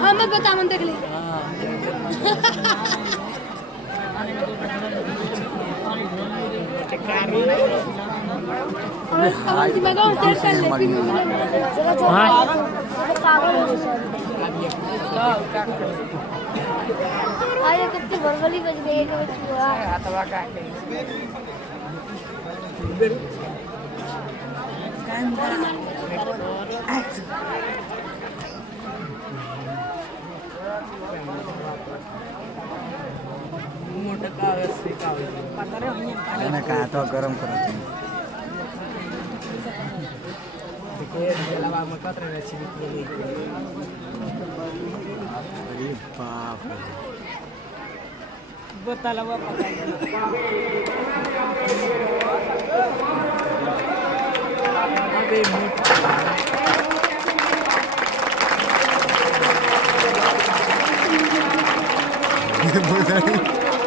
हमें बता मन देख ली कितनी बरगली बज गई मैंने कहा तो गरम करो अरे बाप रे